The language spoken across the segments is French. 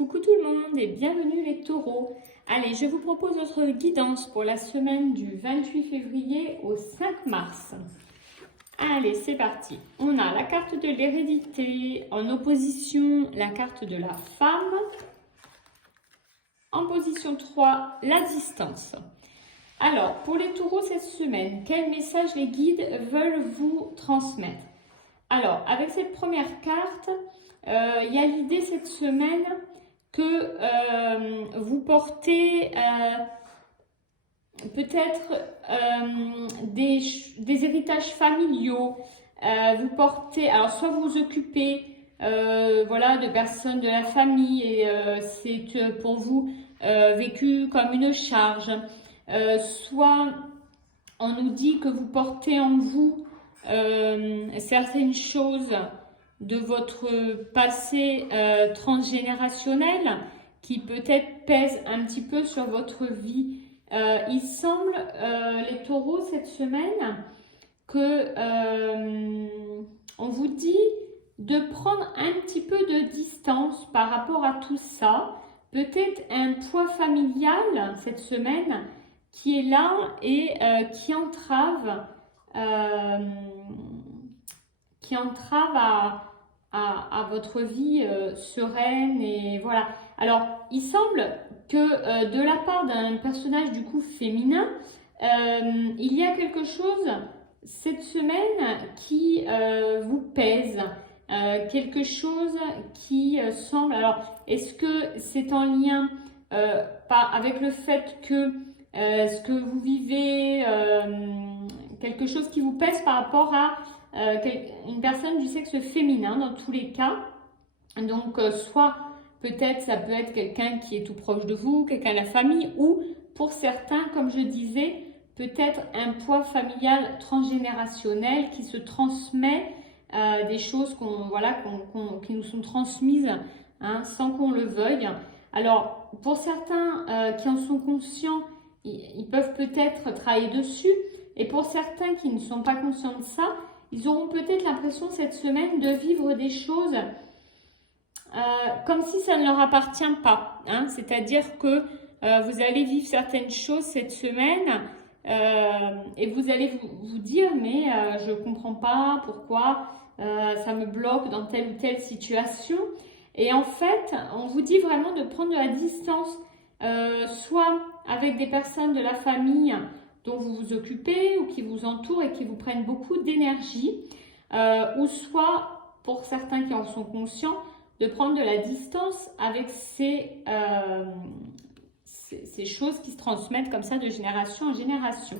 Coucou tout le monde et bienvenue les taureaux. Allez, je vous propose notre guidance pour la semaine du 28 février au 5 mars. Allez, c'est parti. On a la carte de l'hérédité, en opposition la carte de la femme. En position 3, la distance. Alors, pour les taureaux cette semaine, quel message les guides veulent vous transmettre? Alors, avec cette première carte, il y a l'idée cette semaine que vous portez peut-être des héritages familiaux. Vous portez, alors soit vous vous occupez voilà, de personnes de la famille et c'est pour vous vécu comme une charge. Soit on nous dit que vous portez en vous certaines choses de votre passé transgénérationnel qui peut-être pèsent un petit peu sur votre vie. Il semble, les taureaux, cette semaine, que on vous dit de prendre un petit peu de distance par rapport à tout ça. Peut-être un poids familial cette semaine qui est là et qui entrave à votre vie sereine et voilà. Alors, il semble que de la part d'un personnage du coup féminin, il y a quelque chose cette semaine qui vous pèse, quelque chose qui semble. Alors, est-ce que c'est en lien avec le fait que ce que vous vivez, quelque chose qui vous pèse par rapport à une personne du sexe féminin dans tous les cas. Donc soit peut-être ça peut être quelqu'un qui est tout proche de vous, quelqu'un de la famille, ou pour certains, comme je disais, peut-être un poids familial transgénérationnel qui se transmet, des choses qui nous sont transmises sans qu'on le veuille. Alors pour certains qui en sont conscients, ils peuvent peut-être travailler dessus, et pour certains qui ne sont pas conscients de ça, ils auront peut-être l'impression cette semaine de vivre des choses comme si ça ne leur appartient pas. C'est-à-dire que vous allez vivre certaines choses cette semaine et vous allez vous dire mais je ne comprends pas pourquoi ça me bloque dans telle ou telle situation. Et en fait, on vous dit vraiment de prendre de la distance, soit avec des personnes de la famille dont vous vous occupez ou qui vous entourent et qui vous prennent beaucoup d'énergie, ou soit, pour certains qui en sont conscients, de prendre de la distance avec ces choses qui se transmettent comme ça de génération en génération.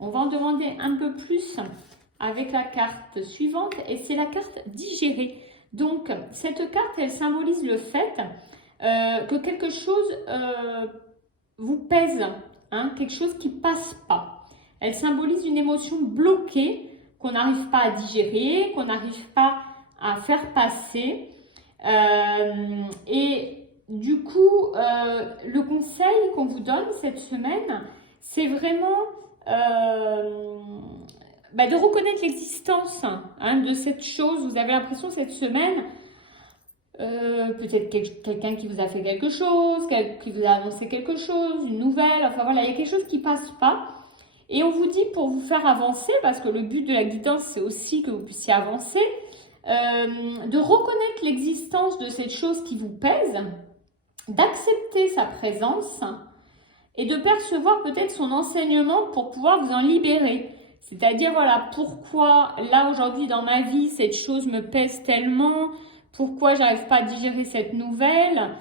On va en demander un peu plus avec la carte suivante et c'est la carte digérer. Donc, cette carte, elle symbolise le fait que quelque chose vous pèse, quelque chose qui ne passe pas. Elle symbolise une émotion bloquée qu'on n'arrive pas à digérer, qu'on n'arrive pas à faire passer. Et du coup, le conseil qu'on vous donne cette semaine, c'est vraiment de reconnaître l'existence de cette chose. Vous avez l'impression cette semaine, peut-être quelqu'un qui vous a fait quelque chose, qui vous a annoncé quelque chose, une nouvelle, enfin voilà, il y a quelque chose qui ne passe pas. Et on vous dit pour vous faire avancer, parce que le but de la guidance, c'est aussi que vous puissiez avancer, de reconnaître l'existence de cette chose qui vous pèse, d'accepter sa présence et de percevoir peut-être son enseignement pour pouvoir vous en libérer. C'est-à-dire, voilà, pourquoi là aujourd'hui dans ma vie, cette chose me pèse tellement, pourquoi j'arrive pas à digérer cette nouvelle,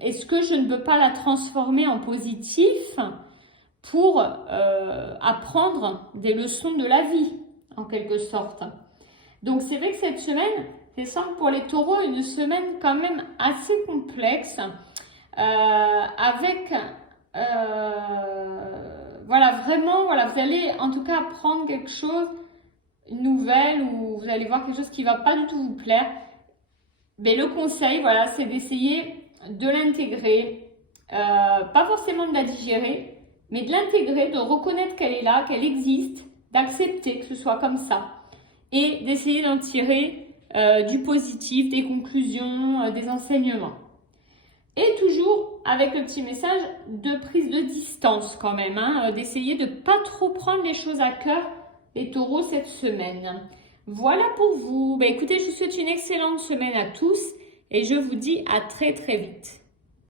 est-ce que je ne peux pas la transformer en positif pour apprendre des leçons de la vie, en quelque sorte. Donc, c'est vrai que cette semaine, c'est semble pour les taureaux une semaine quand même assez complexe, avec, voilà, vraiment, voilà, vous allez en tout cas apprendre quelque chose, une nouvelle, ou vous allez voir quelque chose qui ne va pas du tout vous plaire. Mais le conseil, voilà, c'est d'essayer de l'intégrer, pas forcément de la digérer, mais de l'intégrer, de reconnaître qu'elle est là, qu'elle existe, d'accepter que ce soit comme ça et d'essayer d'en tirer du positif, des conclusions, des enseignements. Et toujours avec le petit message de prise de distance quand même, hein, d'essayer de ne pas trop prendre les choses à cœur, les taureaux, cette semaine. Voilà pour vous. Écoutez, je vous souhaite une excellente semaine à tous et je vous dis à très très vite.